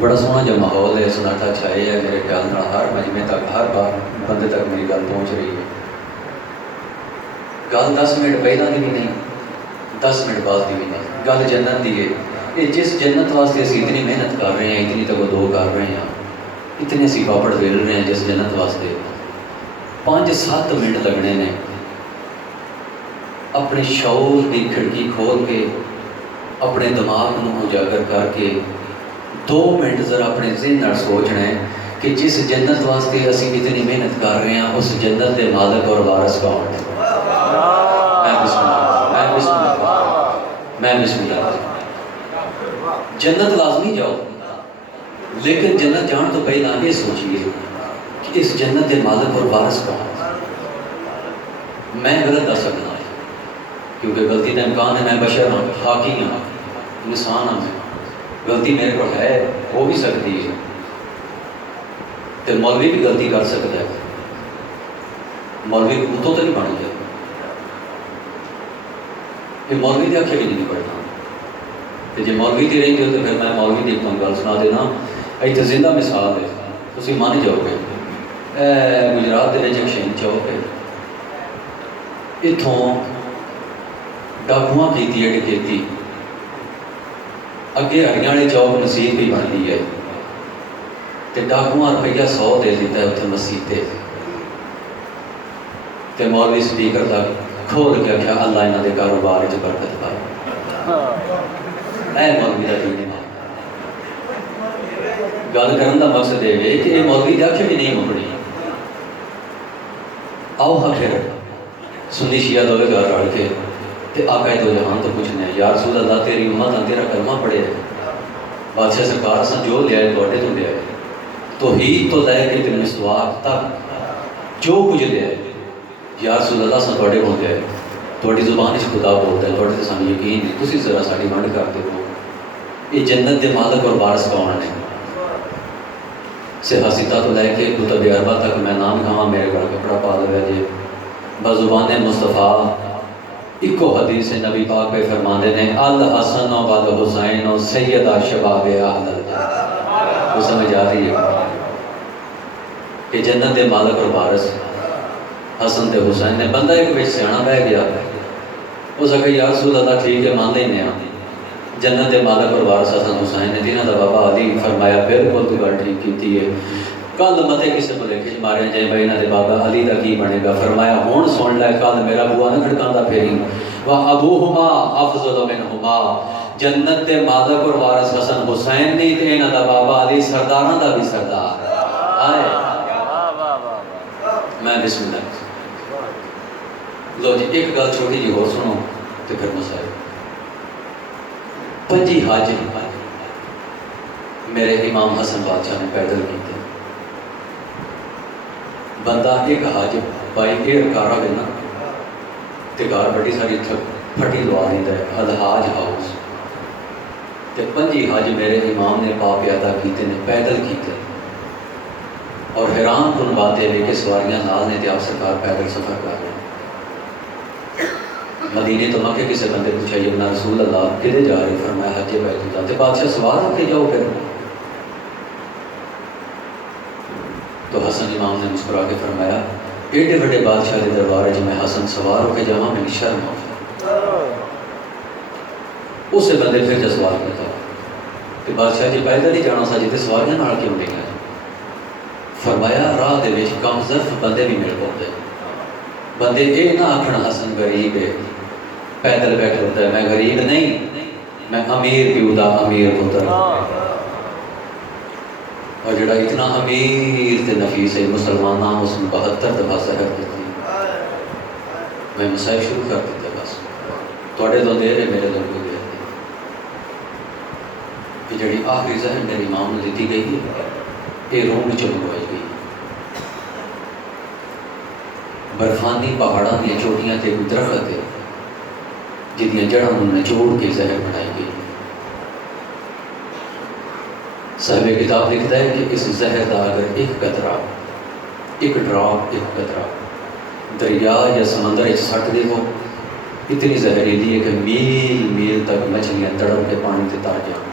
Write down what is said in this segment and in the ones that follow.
بڑا سونا جو ماحول ہے، سناٹا چھائے ہے، میرے خیال میں ہر مجمع تک، ہر بار بندے تک میری گل پہنچ رہی ہے. گل 10 منٹ پہلے کی بھی نہیں، 10 منٹ بعد کی بھی نہیں. گل جنت دی ہے. یہ جس جنت واسطے اسی اتنی محنت کر رہے ہیں، اتنی تگو کر رہے ہیں، اتنے اسی پاپڑ ویل رہے ہیں جس جنت واسطے 5-7 منٹ لگنے نے اپنے شعور کی کھڑکی کھول کے، اپنے دماغ کو اجاگر کر کے 2 منٹ ذرا اپنے ذہن نال سوچنا ہے کہ جس جنت واسطے اسی اتنی محنت کر رہے ہیں، اس جنت کے مالک اور وارث کون ہے؟ میں بسم اللہ. جنت لازمی جاؤ، لیکن جنت جان تو پہلے یہ سوچیے کہ اس جنت کے مالک اور وارث کون ہے. میں غلط کر سکتا ہوں کیونکہ غلطی کا امکان ہے. میں بشر ہوں، خاکی ہوں، انسان ہوں. غلطی میرے کو ہے، ہو بھی سکتی ہے. تو مولوی بھی غلطی کر سکتا ہے. مولوی اتوں تو نہیں بن گیا. یہ مولوی کے آخر بھی نہیں پڑھنا. جی مولوی کی رہی ہو تو پھر میں مولوی کی ایک گل سنا دینا. اتنے زندہ مثال ہے، تھی من جاؤ گے. گجرات کے ایک شہید چوک ہے، اتوں ڈاکواں کی ہے ڈکیتی. اگے ہریاں والے چوک مسیح بھی بن گئی ہے، تو ڈاکواں روپیہ 100 دے دیتا ہے اتنے مسیح سے. تو مولوی سپیکر کا کھول کے آخیا اللہ یہاں کے کاروبار برکت پائے. اے مولوی کا دین گل کرنے کا مقصد یہ ہے کہ یہ مولوی کی آخر بھی نہیں مکڑی. آؤ آخر سنی شیعہ دولے گھر رل کے تے آقا دو جہان تو پوچھنے یا رسول اللہ تیری امت آن تیرا کلمہ پڑھے ہے. بادشاہ سرکار سن جو لیا ہے توڑے تو لیا ہے، توحید تو لے کے تے مسواک تک جو کچھ لیا ہے یا رسول اللہ سن توڑے ہو گیا ہے. تھوڑی زبان اس خدا بولتا ہے، تھوڑے سے سانو یقین ہے. تسی ذرا ساری ونڈ کر دے. یہ جنت کے مالک اور وارث کون ہے؟ صحیح سیتا تو لے کے کتب اربع تک میں نام کہاں میرے گھر کپڑا پا لیا جی. بزبان مصطفیٰ ایکو حدیث نبی پاک پہ فرماندے نے الحسن والحسین سیدہ شباب اہل الجنہ. وہ سمجھ آ رہی ہے کہ جنت کے مالک اور وارث حسن تے حسین نے. بندہ ایک بچ سیاح بہ گیا، اس آخر یا رسول اللہ ٹھیک ہے مان لینے ہاں جنت کے مالک اور وارث حسن حسین نے. جنہاں دا بابا علی فرمایا بالکل تو گل ٹھیک کی ہے. کل متے کسی کو لکھے مارے جائے بھائی انہاں دے بابا علی دا کی بنے گا. فرمایا ہون سن لے کل میرا بوا نہ کھڑکاندا پھیری وابوہما افضل منہما. جنت کے مالک اور وارث حسن حسین نہیں تے انہاں دا بابا علی سرداراں دا بھی سردار. آئے میں بسم اللہ. لو جی ایک گل چھوٹی جی اور سنو تو پھر مسائل. 25 حج میرے امام حسن بادشاہ نے پیدل کیتے. بندہ ایک حج بائی ایئر کارا گے نا تو گار بڑی ساری پھٹی لوا دیتا ہے الحاج ہاؤس. تو 25 حج میرے امام نے پا پیادہ کیتے نے، پیدل کیتے. اور حیران کن باتیں لے کے سواریاں نال نے تے آپ سرکار پیدل سفر کر رہے ہیں. مدینے تو مکے کسی بندے پوچھا ابن رسول اللہ کدھر جا رہے؟ فرمایا حج بیت اللہ. تے بادشاہ سوال رکھ کے جاؤ پھر. تو حسن امام نے مسکرا کے فرمایا ایڈے بڑے بادشاہ کے دربار جب میں حسن سوار ہو کے جاؤں میری شرم ہو. اسے بندے پھر جو سوال کرتا کہ بادشاہ جی پیدل ہی جانا سا جی سواریاں نال کیوں نہیں گئے؟ فرمایا راہ دے وچ کم ظرف بندے بھی مل پاتے. بندے یہ نہ آکھن حسن غریب ہے پیدل بیٹھ ہوتا ہے. میں غریب نہیں، میں امیر پیو دا امیر پتر. اور جڑا اتنا امیر تے نفیس ہے مسلماناں اس نے 72 دفعہ سحر دیتی. میں مسائل شروع کر دیتے بس تھوڑے تو دیر ہے میرے تو کوئی دیر نہیں. یہ جڑی آخری زہر میری امام نے دیتی گئی ہے یہ روم میں منگوائی گئی. برفانی پہاڑاں دیا چوٹیاں تے کوئی درخت ہے جہاں جڑاں انہوں نے نچوڑ کے زہر بنائی گئی. صاحب کتاب لکھتا ہے کہ اس زہر کا اگر ایک قطرہ، ایک ڈراپ، ایک قطرہ دریا یا سمندر سٹ دے ہو اتنی زہریلی ہے کہ میل میل تک مچھلیاں تڑپ کے پانی سے تر جائیں.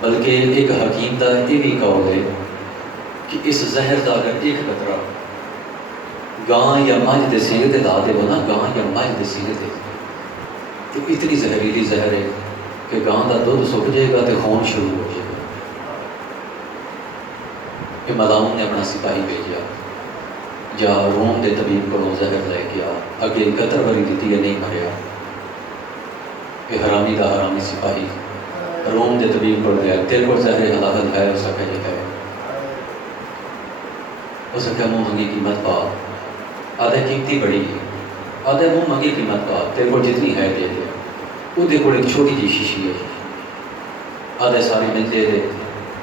بلکہ ایک حکیم کا یہ بھی قول ہے کہ اس زہر کا اگر ایک قطرہ گاں یا مجھ کے سینگ سے لا دے نا، گاں یا مجھ کے سینگ سے، تو اتنی زہریلی زہر ہے کہ گاں کا دودھ سک جائے گا تو خون شروع ہو جائے گا۔ کہ ملعون نے اپنا سپاہی بھیجا، جا روم کے طبیب کو زہر لے کے آ، اگے قطر وری دیتی ہے نہیں مریا۔ کہ حرامی دا حرامی سپاہی روم کے طبیب کو گیا، تیرے کو زہر ہلاکت ہے، اس کا ہے، اس نے منہ منگی قیمت پا، آدھے قیمتی بڑی ہے، آدھے منہ منگی قیمت پا، تیرے کو جتنی ہے دے دے۔ وہ دے کو ایک چھوٹی جی شیشی ہے، آدھے ساری میں دے دے،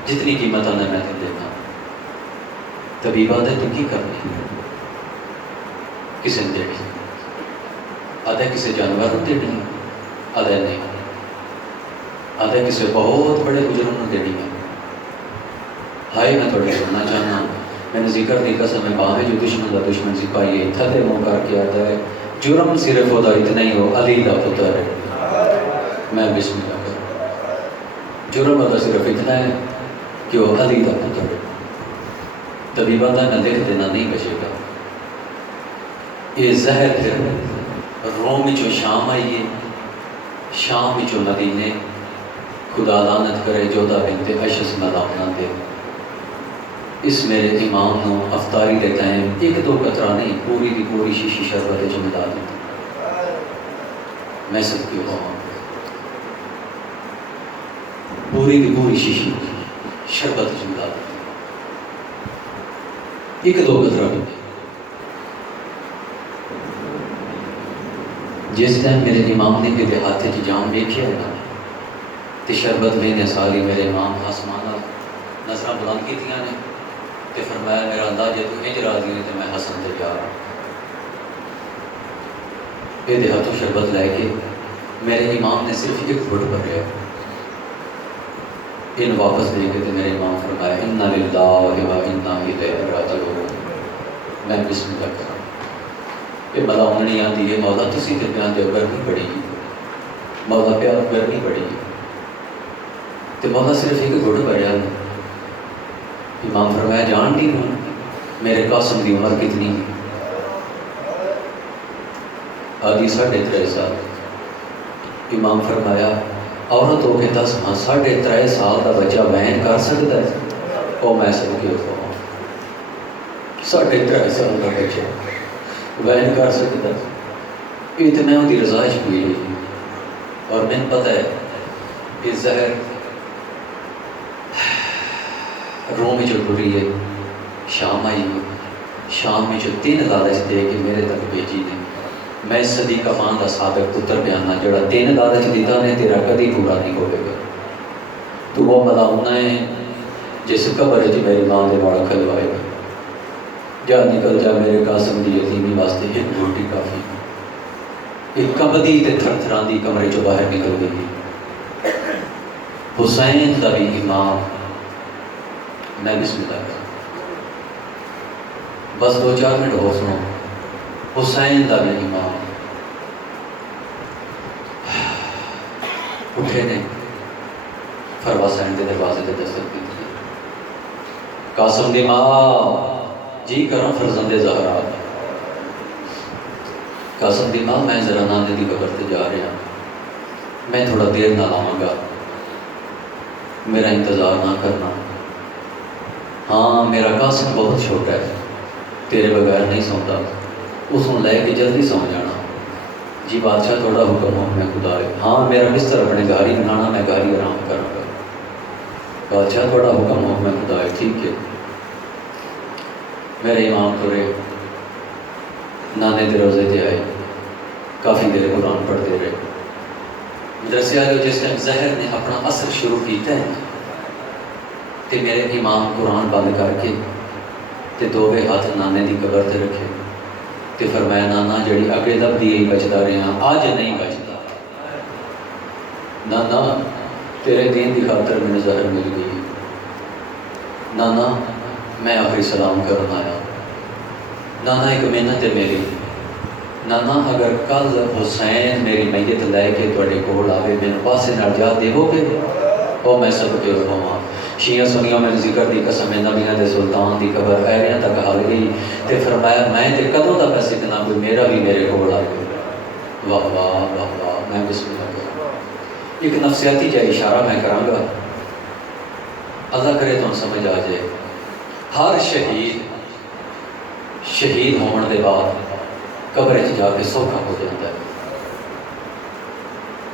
جتنی قیمت آنے میں دے دینا۔ طبیب آدھے تو کی کرنی، کسی نے دینی، آدھے کسی جانور نے دینی، آدھے نہیں، آدھے کسی بہت بڑے بزرگ نے دینی ہے۔ ہائے میں تھوڑے سننا چاہنا، میں نے ذکر دی قسم میں باہے جو دشمن کا دشمن سپاہی ہے، تھلے منہ کر کے آتا ہے جرم صرف ہوتا اتنا ہی ہو، علی کا پتر ہے، میں بسم اللہ کروں، جرم ہوتا صرف اتنا ہے کہ وہ علی کا پتر ہے۔ طبیبہ کا نہ لکھ دینا نہیں بچے گا۔ یہ زہر پھر روم جو شام آئی ہے، شام جو مدینے، خدا لعنت کرے جودہ بنت اشس ملعونہ دے۔ اس میرے امام نو افطاری دے ٹائم ایک دو قطرہ نہیں، پوری دی پوری شیشی شربت جو ملا دیتی، میں سب کی ہوا پوری دی پوری شیشی شربت جو ملا دیتی، ایک دو قطرہ نہیں۔ جس ٹائم میرے امام نے میرے ہاتھے کی جان دیکھیا ہے تو شربت میں نے ساری میرے امام آسمان نظرہ بلند کی تھیاں نے، تو فرمایا میرا اللہ جے تو انج راضی ہے تو میں حسن تے جا رہا۔ یہ ہاتھوں شربت لے کے میرے امام نے صرف ایک گھٹ بھریا، ان واپس دے کے تو میرے امام فرمایا انا للہ و انا الیہ راجعون۔ میں بسم اللہ کرا، یہ ملعون نہیں آتی ہے مولا تسی تے بیان دے گرمی بڑی، مولا پیار گرمی بڑی، تو مولا صرف ایک گھٹ بھریا۔ امام فرمایا جان دی ہوں میرے قاسم دی عمر کتنی؟ آدھی 3.5 سال۔ امام فرمایا عورت ہو کے 10 ماہ 3.5 سال کا بچہ وین کر سکتا ہے؟ او میں سب کے ہوں 3.5 سال کا بچہ وین کر سکتا ہے؟ یہ تو میں ان کی رضائش پی لی، اور میں پتہ ہے کہ زہر روم میں جو ڈری ہے، شام آئی ہے، شام میں جو 3 لالچ دے کے میرے تک بھیجی نے، میں صدی کفان کا صادق پتر بیانا جڑا 3 لالچ دیتا نے تیرا کدی پورا نہیں ہوئے گا۔ تو وہ ملعونہ ہے جس قبر جو میری ماں دے بڑا کھلوائے گا، جا نکل جا میرے قاسم دی یتیمی واسطے ایک روٹی کافی، ایک کمدی تے تھر تھراندی کمرے جو باہر نکل گئی۔ حسین کا بھی امام، میں بسم اللہ کروں، بس 2-4 منٹ ہو سنو۔ حسین کا بھی امام اٹھے نے، فروا حسین کے دروازے تے دستک دیتی، قاسم دی ماں جی کروں فرزند زہرا، قاسم دی ماں میں ذرا نانے دی قبر تے جا رہا، میں تھوڑا دیر نہ لاواں گا، میرا انتظار نہ کرنا۔ ہاں میرا قاسم بہت چھوٹا ہے، تیرے بغیر نہیں سوتا، اس کو لے کے جلدی سو جانا۔ جی بادشاہ تھوڑا حکم ہو میں خدا ہے، ہاں میرا بستر اپنے گھر بنانا، میں گھر آرام کروں گا۔ بادشاہ تھوڑا حکم ہو میں خدا ہے، ٹھیک ہے۔ میرے امام تھوڑے نانے دے روزے تے آئے، کافی دیر قرآن پڑھتے رہے۔ مدرسے والے جس ٹائم زہر نے اپنا اثر شروع کیتا ہے کہ میرے امام قرآن بند کر کے تے 2 ہاتھ نانے دی قبر تے رکھے، تے فرمایا نانا جڑی اگے لب دی بچدا رہا آج نہیں بچدا، نانا تیرے دین دی خاطر میں زہر مل گئی، نانا میں آخری سلام کرنا آیا، نانا ایک محنت ہے میری، نانا اگر کل حسین میری میت لے کے تواڈے کول آوے میرے پاسے نال جا دیو گے؟ وہ میں سب کے ہوا شیعہ سنیوں میں ذکر دی قسم نبیوں دے سلطان دی قبر ایریاں تک ہل گئی تے فرمایا میں تے کدوں دا پیسے کنا کوئی میرا بھی میرے کو بڑا گیا. واہ واہ واہ واہ. میں بسم اللہ کروں. ایک نفسیاتی جا اشارہ میں کراں گا، اللہ کرے تو سمجھ آ جائے. ہر شہید ہون دے بعد قبر جا کے سوکھا ہو جاتا ہے.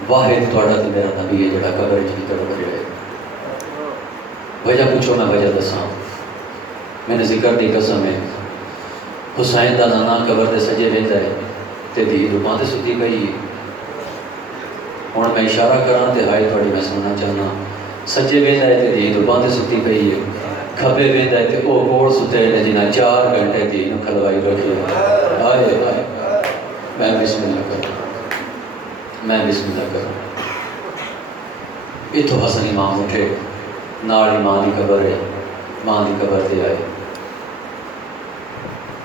واحد تھوڑا تو میرا نبی ہے جڑا قبر بھی تڑپ رہا ہے. وجہ پوچھو میں وجہ دساں. میں نے ذکر دی قسم ہے حسین دا نانا قبر دے سجے ویندا ہے تے دھی دھوپاں تے ستی پئی ہے. ہن میں اشارہ کراں تے ہائے تھوڑی میں سننا چاہنا. سجے ویندا ہے تے دھی دھوپاں تے ستی پئی ہے. کھبے ویندا ہے تے او کول ستے نے جنہاں 4 گھنٹے دھی نوں کھلوائی رکھی ہے. ہائے ہائے. میں بسم اللہ کروں. میں بسم اللہ کروں. اتوں حسن امام اٹھے نال ماں کی قبر ہے. ماں کی قبر تے آئے.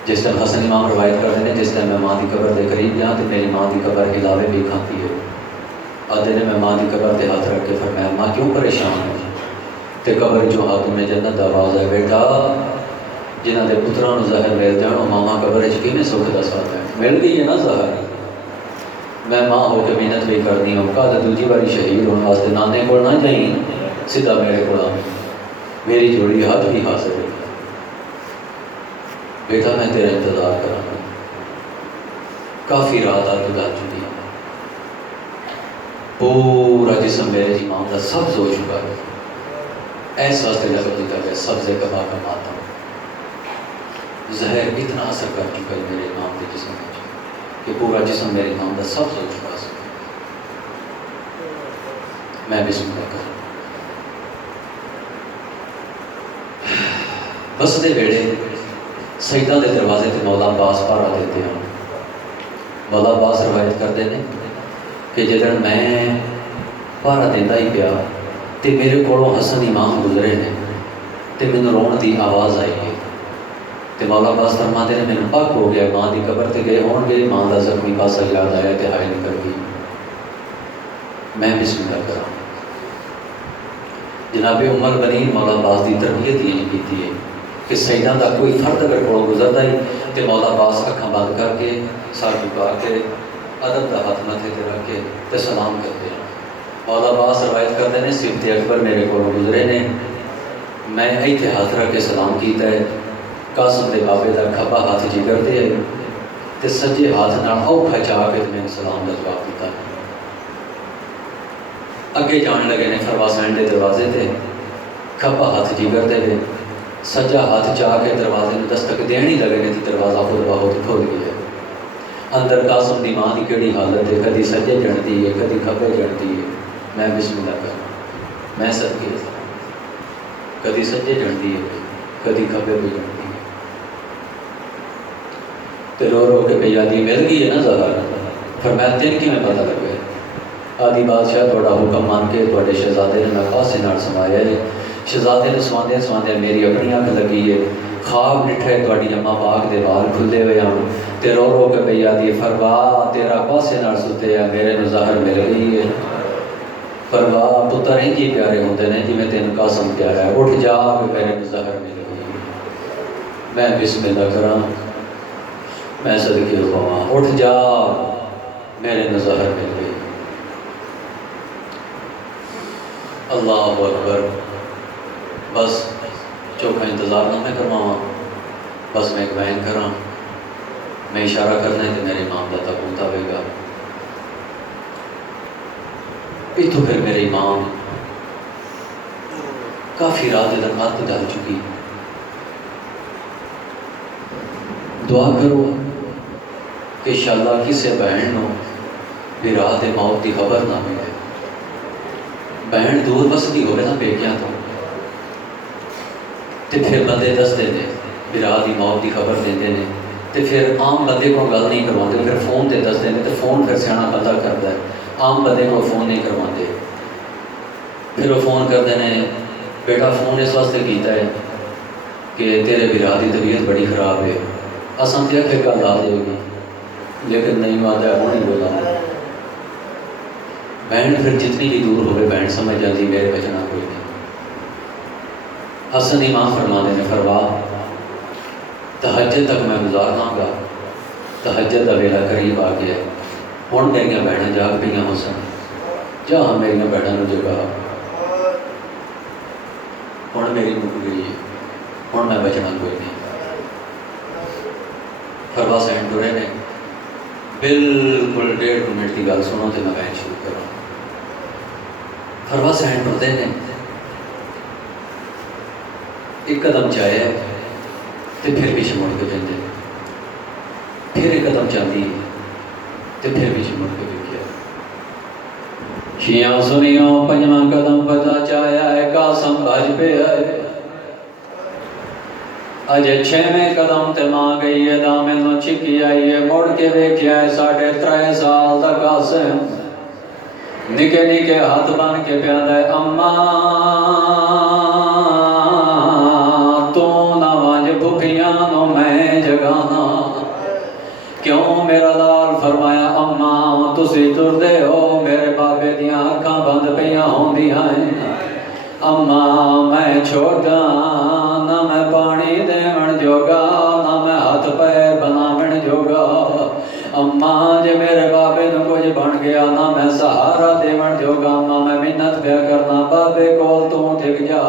جس ٹائم حسن امام روایت کرتے ہیں جس ٹائم میں ماں کی قبر کے قریب گیا تو میری ماں کی قبر ہلاوے بھی کھاتی ہے. آدھے نے میں ماں کی قبر تے ہاتھ رکھ کے فرمایا ماں کیوں پریشان ہے؟ تے قبر جو ہاتھ میں جنت دا آواز ہے بیٹا جنہاں دے پتراں نوں زہر مل جان او ماما قبر وچ کیویں سکھ دا ساتھ ہے. مل گئی ہے نا زہر. میں ماں ہو کے محنت بھی کرنی ہوں کہ دوسری باری شہید ہونے واسطے نانے کو نہ جائیں سیدھا میرے کو میری جوڑی ہاتھ بھی حاصل ہے. بیٹا میں تیرا انتظار کراں گا. کافی رات آ گزار چکی ہے. پورا جسم میرے امام کا سبز ہو چکا ہے. ایس واسطے لفظ دیتا ہے سبز کبا کا ماتم. زہر اتنا اثر کر چکا ہے میرے امام کے جسم میں کہ پورا جسم میرے امام کا سبز ہو چکا ہے. میں بسم اللہ کروں. بس دے ویڑے سجدہ دے دروازے تے مولا عباس پارا دیتے ہیں. مولا عباس روایت کرتے ہیں کہ جدن میں پارا دیتا ہی پیا تے میرے کو حسن امام گزرے ہیں تے مینوں رون دی آواز آئی ہے. تے مولا عباس فرماتے ہیں مینوں پاک ہو گیا. ماں دی قبر تے گئے ہون گے ماں دا زخمی پاسا یاد آیا تے ہائے نکل گئی. میں بسم اللہ کراں. جناب عمر بنی مولا عباس دی تربیت یہ کی ہے کہ سیدہ دا کوئی فرد اگر کو گزرتا ہی تو مولا عباس اکھاں بند کر کے سر جھکا کے ادب دا ہاتھ ماتھے تے رکھ کے تے سلام کرتے ہیں. مولا عباس روایت کرتے ہیں صفت اکبر میرے کو گزرے نے میں ایتھے ہاتھ رکھ کے سلام کیتا ہے. قاسم دے بابے دا کھبا ہاتھ جگر دے تے سجے ہاتھ نال اوکھا چاہ کے میں سلام دا جواب دیتا. اگے جان لگے نے خراسان دے دروازے تے کھبا ہاتھ جگر دے سجا ہاتھ چاہ کے دروازے میں دستک دینی لگے نے دروازہ خود بہت کھول گیا. اندر قاسم دی ماں دی کیڑی حالت ہے کدی سجے جڑتی ہے کدی کھبے جڑتی ہے. میں بسم اللہ کروں. میں صدقے کدی سجے جڑتی ہے کدی کھبے بھی جڑتی ہے. تے رو رو کے پہ آدھی مل گئی ہے نا زہر. فرمایا تین کی میں پتہ لگے آدھی بادشاہ تھوڑا حکم مان کے تھوڑے شہزادے نے میں پاسے نال سمایا ہے. شہزادے نے سواندے سواندے میری اپنی اکھ لگی ہے. خواب ڈٹھے تھوڑی اماں پاک دے وال کھلے ہوئے ہوں تے رو رو کے پہ آدھی فروا تیرا پاسے نال ستے ہے میرے نو زہر مل گئی ہے. فروا پتر ہی جی پیارے ہوندے نے جی میں تین قاسم پیارا ہے. اٹھ جا میرے نو زہر مل گئی ہے. میں بسم اللہ کراں. میں صدقے کھواں. اٹھ جا میرے نو زہر مل گئی. اللہ اکبر. بس چوکھا انتظار نہ میں کرواں. بس میں ایک بیان کراں. میں اشارہ کرنا ہے کہ میرے امام دا تک ہوتا ہوئے گا. اتو پھر میرے امام کافی رات دمات کو ڈال چکی. دعا کرو کہ انشاءاللہ کسے بہن نو بھی رات موت کی خبر نہ ملے. بہن دور بستی ہوئے نا بیٹیاں تو تے پھر بندے دستے نے برا دی موت کی خبر دیندے نے تے پھر عام بندے کو گل نہیں کرواتے. پھر فون تے دستے نے تے فون پھر سیاح بندہ کرتا ہے. عام بندے کو فون نہیں کرواتے. پھر وہ فون کرتے ہیں بیٹا فون اس واسطے کیتا ہے کہ تیرے برا دی طبیعت بڑی خراب ہے. اساں تے کہ گل آ جائے گی لیکن نہیں آتا ہے ہوں ہی بولا. بہن پھر جتنی بھی دور ہوئے بہن سمجھ جاتی میرے بچنا کوئی نہیں۔ حسن امام فرمانے نے فرما تہجد تک میں گزارنا گا، تہجد کا ویلا قریب آ گیا، ہوں میرا بہنیں جاگ پہ حسن جہاں میری بہنوں جگہ ہوں میری مک گئی ہے، ہوں میں بچنا کوئی نہیں۔ فروا سین ٹرے نے بالکل 1.5 منٹ کی گل سنو تو میں بہن شروع کروں۔ فروا سین ٹرتے نے ایک قدم چاہے تو پھر پیچھے مڑ کے جاتے، پھر ایک قدم چاہتی تو پھر پیچھے مڑ کے دیکھا۔ شیاں سنیوں پنجواں قدم پتا چاہیا ہے قاسم بھج پہ آئے، اجے 6ویں قدم تے ماں گئی ہے دامن نو چھکی آئی ہے، مڑ کے ویکھیا ہے 3.5 سال دا قاسم نکے نکے ہاتھ بن کے پیاندا ہے اماں تو نہ وانج بھپیاں نو میں جگانا کیوں میرا لال؟ فرمایا اماں تسی ٹردے ہو میرے بابے دیاں اکھاں بند پیاں ہوندیاں ہیں، اماں میں چھوٹا نہ میں پانی دیون جوگا نہ میں ہاتھ پیر بناون جوگا، اماں جے میرے بابے نو کچھ بن گیا نہ میں سہارا دیون جوگا، اماں میں منت پیا کرنا بابے کو تو ٹک جا،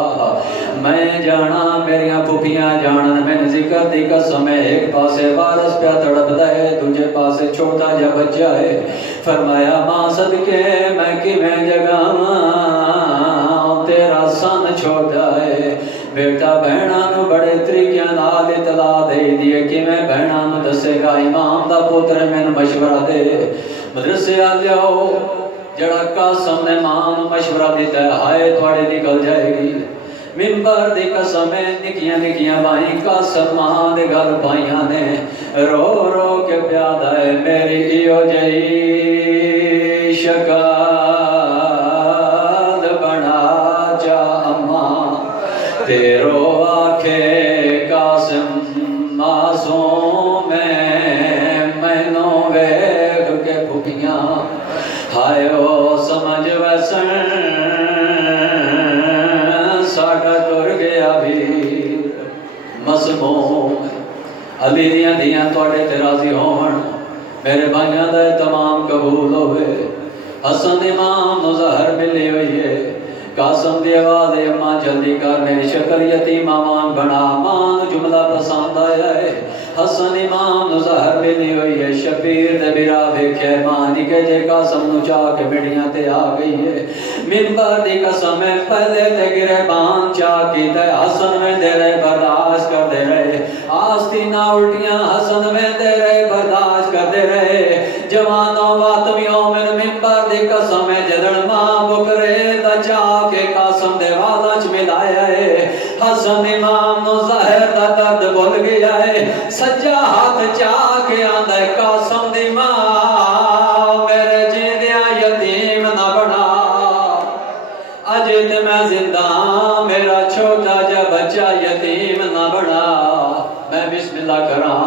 میں جانا میریاں پھپھیاں جانن میں ذکر دی قسم ہے، ایک پاسے وارث پیا تڑپدا ہے دوجے پاسے چھوٹا جا بچہ ہے، فرمایا ماں صدقے میں کیویں جگاواں تیرا سن چھوٹا ہے، بیٹا بہناں نو بڑے طریقیاں نال اطلاع دے دیے کیویں بہناں نو دسے گا امام دا پتر مینوں مشورہ دے، مدرسے آ جاؤ جڑا قاسم نے ماں نو مشورہ دیتا ہے ہائے تھوڑی نکل جائے گی، ممبر دی قسمیں نکیاں نکیاں بائیں قاسم ماں دے گل پائیاں نے، رو رو کے پیادا ہے میری ایو جئی شکل بنا چا اماں تیرو آکھے قاسم معصوم مینوں ویکھ کے پھپیاں ہائے او سمجھ ویسن ساڈا ٹر گیا ویر مسموم، علی دیاں دیاں تواڈے تے راضی ہون میرے بھائیاں دا تمام قبول ہوئے، حسن امام نو زہر ملی ہوئی ہے، قاسم دی آواز ہے اماں جلدی کر میری شکل یتیمہ مان بنا، ماں جملہ پسند آیا ہے، حسن امام نو زہر ملی ہوئی ہے، شبیر دے برا ویکھے ماں نکے جے قاسم نو چاہ کے مڑیاں تے آ گئی ہے، ممبر دی قسم ہے پہلے تے گریبان چاہ کی تے حسن میں دے رہے برداشت کر دے رہے، آستینہ الٹیاں حسن میں دے رہے برداشت کر دے رہے، جوانوں باتمیوں میں ممبر دی قسم ہے جدن ماں بکرے دا چاہ کے قاسم دے والچ ملایا ہے، حسن امام نو ظاہر دا درد بھول گیا ہے، سجا ہاتھ چاہ کے آندا ہے قاسم دی ماں میرے جیندیاں یتیم نہ بنا، اجے تے میں زندہ میرا چھوٹا جا بچہ یتیم نہ بنا، میں بسم اللہ کراں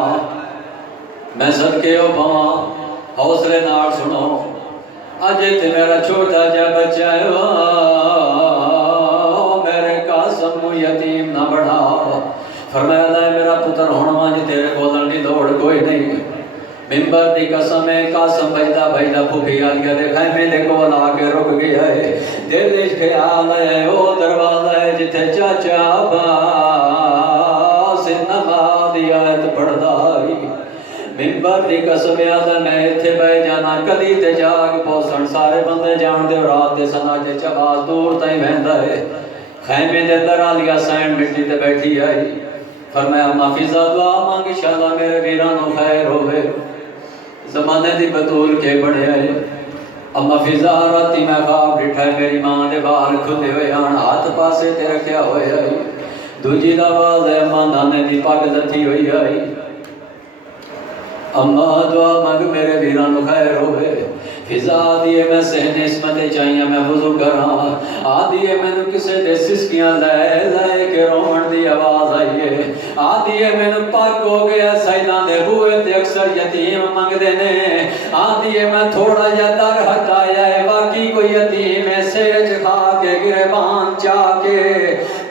میں صدقے ہو پاواں حوصلے نال سنو، اجے تے میرا چھوٹا جا بچہ ہے میرے قاسم نو یتیم نہ بنا، فرمایا ہے میرا پتر ہونا مانج تیرے بولن دی لوڑ کوئی نہیں، ممبر دی قسم ہے قاسم بجدا پھوپھی آلیا دے خیمے دے کول آ کے رک گیا ہے، دل وچ خیال ہے او دروازہ ہے جتھے چاچا عباس نماز دی آیت پڑھدا ہے، ممبر دی قسم ہے میں ایتھے بیٹھ جانا کدی تے جاگ پوسن سارے بندے جان دے رات دے سنا جے چواز دور تائیں ویندا ہے، خیمے دے اندر آلیا سین مٹی تے بیٹھی آئی، فرمایا اما فضا دعا مانگ انشاءاللہ میرے ویرانو خیر ہوئے، زمانے دی بطول کے بڑے آئے، اما فضا راتی میں خواب ڈٹھا ہے میری ماں دے بال کھلے ہوئے آن ہاتھ پاسے تے رکھیا ہوئے آئی، دوجی دعواز ہے اما نانے دی پاک دتھی ہوئی آئی، اما دعا مانگ میرے ویرانو خیر ہوئے، فضا آدھیے میں سہن اسمت چاہیے میں وضو کراں، آدھیے میں نو کسے دے سسکیاں لائے لائے کے رومن دی آواز آئیے، آدھیے میں نو پاک ہو گیا سائلان دے ہوئے تے اکثر یتیم منگ دینے، آدھیے میں تھوڑا یا در ہٹایا ہے باقی کوئی یتیم سیج کھا کے گربان چا کے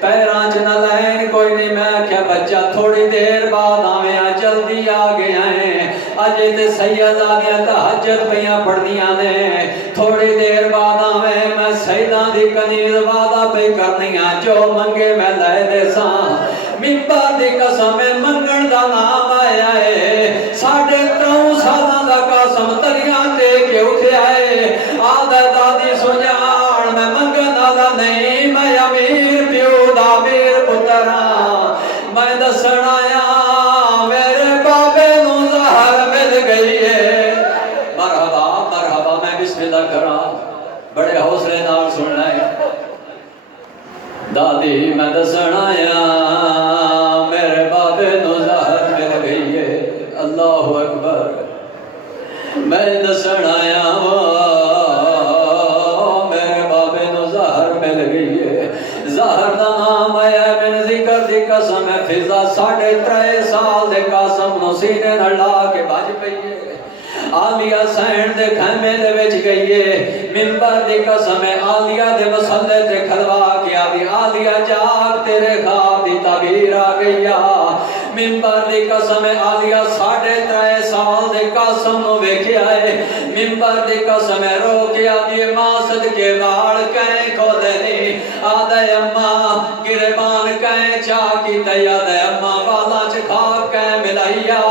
پیران چ نہ لین کوئی نہیں میں کیا بچہ تھوڑی دیر بعد آویں جلدی آ گیا ہیں اجے تے سید آدیاں تہجد پیاں پڑھدیاں نے تھوڑی دیر بعد آویں میں سیداں دی کنیز وعدہ پہ کرنیاں جو منگے میں لے دے ساں ممبر دی قسم منگن دا نام آیا ہے 3.5 سالاں دا قسم تلیاں تے کے اٹھیا ہے آدھا دادی سجان میں منگن والا نہیں میں امیر پیو دا میر پتراں میں دسن آیا میرے بابے نو زہر مل گئی ہے مرحبا مرحبا میں بسم اللہ کراں بڑے حوصلے نال سننا ہے دادی میں دسن آیا میرے بابے نو زہر مل گئی ہے اللہ اکبر میں دسن آیا میرے بابے نو زہر مل گئی ہے زہر دا نام آیا میں ذکر دی قسم ہے فضا 3.5 سال دے قسم نو سینے نہ لا کے بج پئی ہے آلیہ سین دے خیمے دے وچ گئی ہے منبر دی قسم ہے آلیہ دے مصلے تے کھلوا کے آلیہ جاگ تیرے خواب دی تعبیر آ گئی منبر دی قسم ہے آلیہ 3.5 سال دے قسم نو ویکھیا ہے منبر دی قسم ہے رو کے آدھی ماں صدقے وال کہیں کھودے نہیں آدھے اماں گربان کہیں چاہ کی تیادے اماں والا چکھا کہیں ملائیا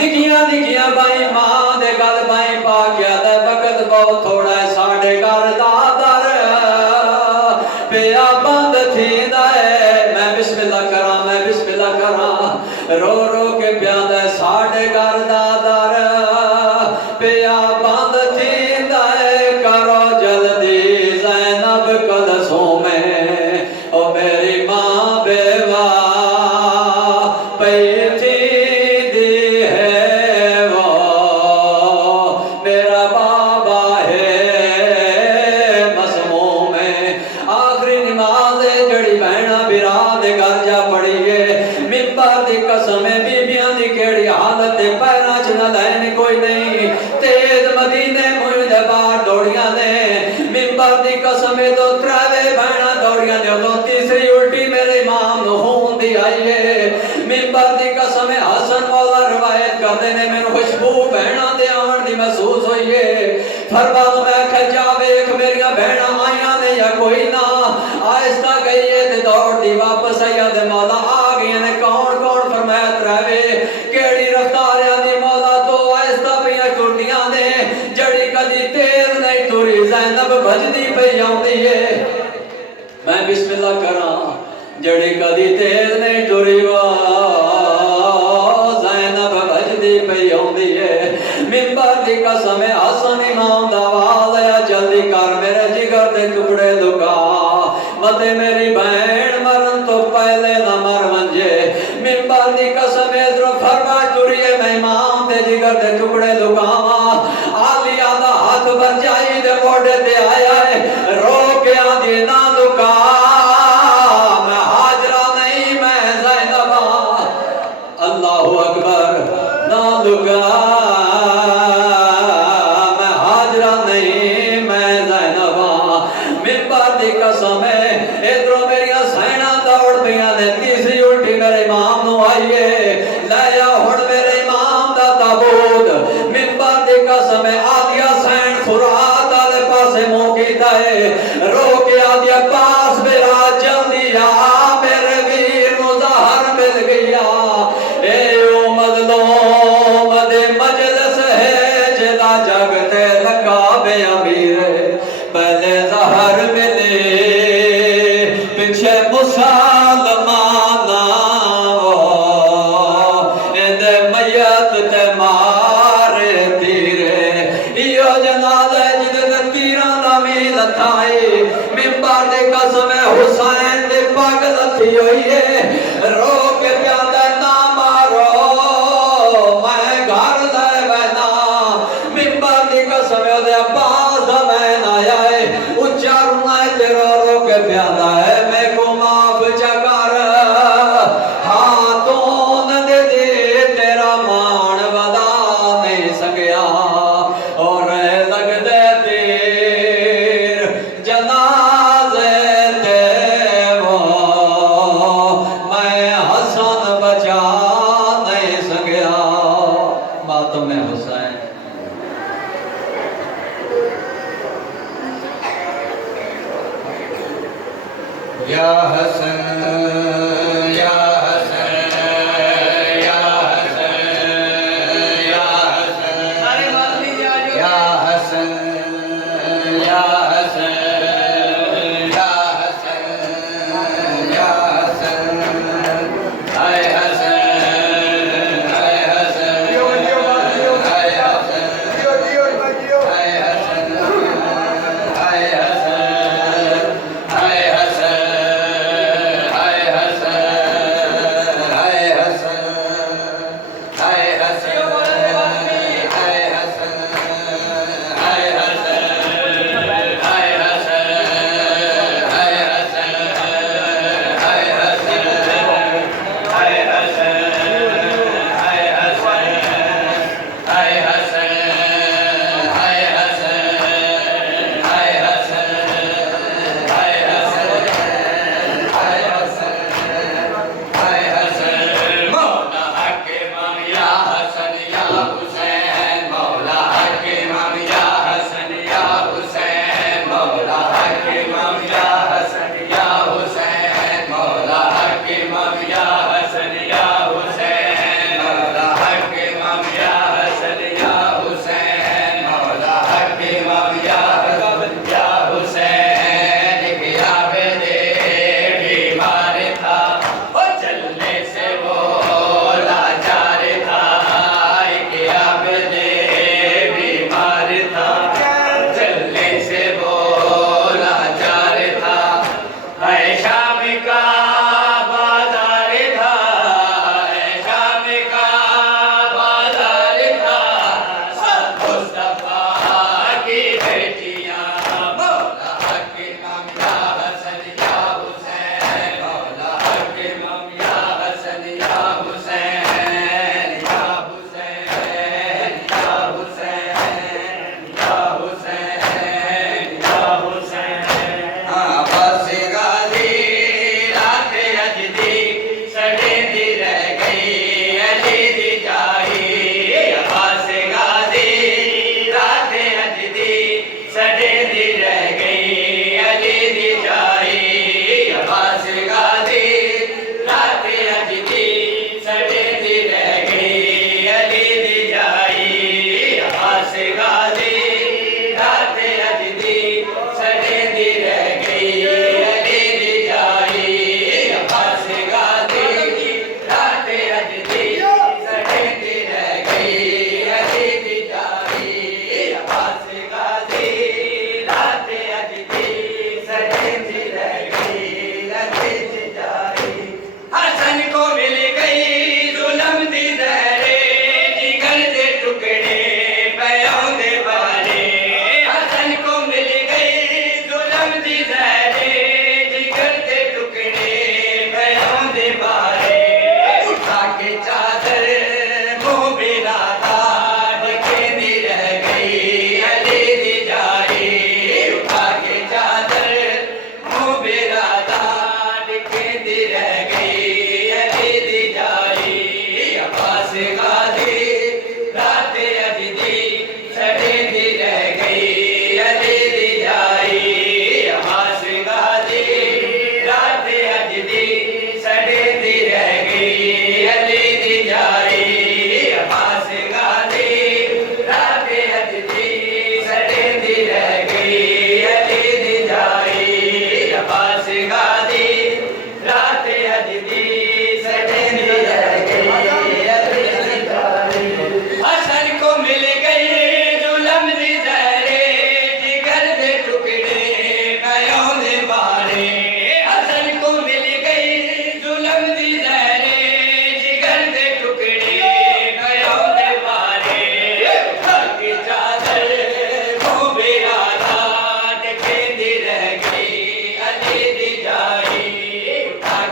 نکیاں نکیاں بائی ماں دے گل بائی پا کیا دے وقت بہت تھوڑا ہے ساڑھے گھر دادر پیا بند تھی دائے میں بسم اللہ کراں میں بسم اللہ کراں رو رو کے پیا دے ساڑھے گھر دادر پیا بند تھی دائے کرو جلدی زینب قدسوں میں او میری ماں بیوہ پئی تھی دی ہے وہ میرا بابا ہے مسموم ہے آخری نماز جڑی بہنا برا دے گھر جا پڑی ہے منبر دی قسم بیبیاں دی کیڑی حالت پیراں چ نہ لین کوئی نہیں تیز مدینے منہ دے باہر دوڑیاں نے منبر دی قسم تو تراوے بہنا دوڑیاں نے تو تیسری الٹی میرے امام نو خون دی آئی ہے منبر دی قسم حسن مولا روایت کرتے نے میں خوشبو بہنا دے آن دی محسوس ہوئی ہے فرباد میں کھل جا ویکھ میریاں بہنا آئیاں نے یا کوئی نہ آہستہ گئی ہے تے دوڑ دی واپس آیا دے مولا آ گئی نے کون کون فرمایا تراوے کیڑی رفتاریاں دی مولا تو آہستہ پیاں ٹرنیاں نے جڑی کدی تیز نہیں ٹری زینب بھجدی پہ آؤندی ہے میں بسم اللہ کراں جڑی کدی تیز نہیں ٹری زینب بھجدی پہ آؤندی ہے منبر دی قسم حسن امام دا آواز آیا جلدی کر میرے جگر دے ٹکڑے لکا متے میری بہن مرن تو پہلے نہ مر منجے منبر دی قسم ادھر فرما ٹریے میں امام دے جگر دے ٹکڑے لکاواں آلیہ دا ہاتھ بر جائی دے موڑے تے آیا ہے رو کے آدھی نہ لکا میں حاجرہ نہیں میں زینبہ اللہ اکبر نہ لکا میں حاجرہ نہیں میں زینبہ منبر دی قسم ہے ادھر میری سینہ دوڑ پیا نے تیسری الٹی میرے امام نو آئیے لیا ہن میرے امام دا تابوت منبر دی قسم ہے آدیا سین فرات والے پاسے منہ کیتا ہے رو کے آدیا پاس میرا جلدی آ میرے ویر نو زہر مل گیا اے او مظلوم دے مجلس ہے جدا جگتے لگا بے امیر پہلے زہر ملے پیچھے مسلمانا اندے میت تے مارے تیرے ایو جنازہ جدے تیران نامی لتھائی منبر دے قسم حسین دے پاگ لتھی ہوئی ہے رو کے پیادہ نہ مارو میں گھر دے بہنا منبر دے قسم دے عباس دا بہن آیا ہے اچھا رونا ہے تے رو رو کے پیادہ ہے میں کو معاف چکر ہاتھوں دے دے تیرا مان ودا نہیں سکیا اور لگ دے تیر یا حسن یا حسن یا حسن یا حسن یا حسن یا حسن یا حسن یا حسن اے حسن اے حسن اے حسن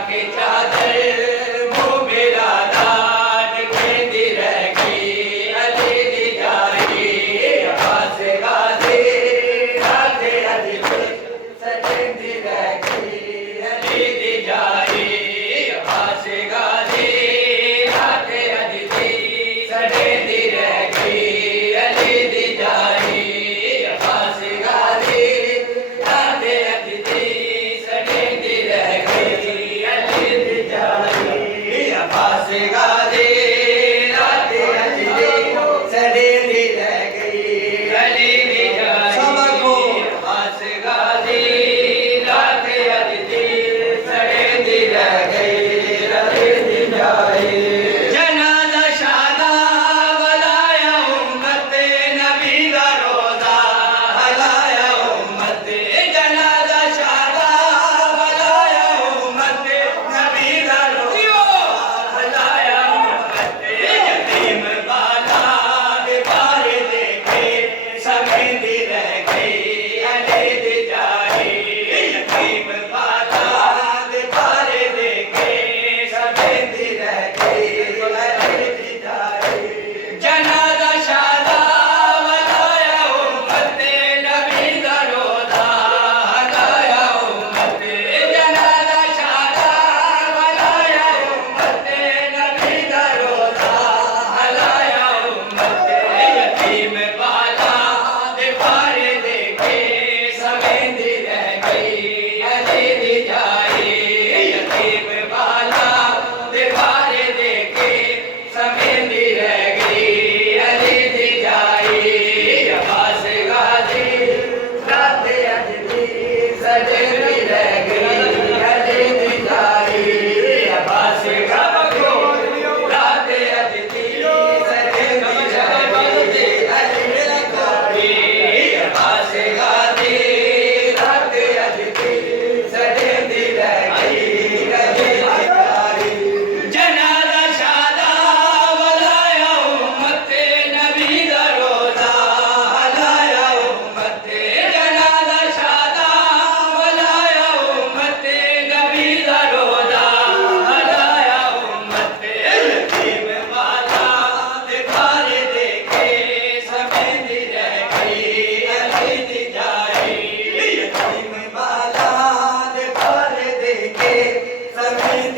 کے چار غازی رات اج دی سڑے دی رہ گئی علی دی جائی سب کو عباس غازی رات اج دی سڑے دی رہ گئی علی دی جائی جنازہ شادہ بلایا امت نبی دا روزہ ہلایا امت جنازہ شادہ بلایا امت نبی دا روزہ ہلایا امت یتیم بالا دے بارے دیکھے سمیندی رہ گئی علی دی جائی یتیم بالا دے بارے دیکھے سمیندی رہ گئی علی دی جائی جنازہ شادہ بلایا امت نبی دا روزہ ہلایا امت جنازہ شادہ بلایا امت نبی دا روزہ ہلایا امت یتیم بالا دے بارے دیکھے سمیندی رہ گئی علی دی جائی یتیم بالا دے بارے دیکھے سمیندی رہ گئی علی دی جائی عباس غازی رات اج دی سجدی رہ گئی علی دی جائی عباس غازی رات اج دی سجدی رہ گئی علی دی جائی عباس غازی رات اج دی سجدی رہ گئی علی دی جائی جنازہ شادہ بلایا امت نبی دا روزہ ہلایا امت جنازہ شادہ بلایا امت نبی دا روزہ ہلایا امت یتیم بالا دے بارے دیکھے سمیندی رہ گئی علی دی جائی یتیم بالا دے بارے دیکھے سمیندی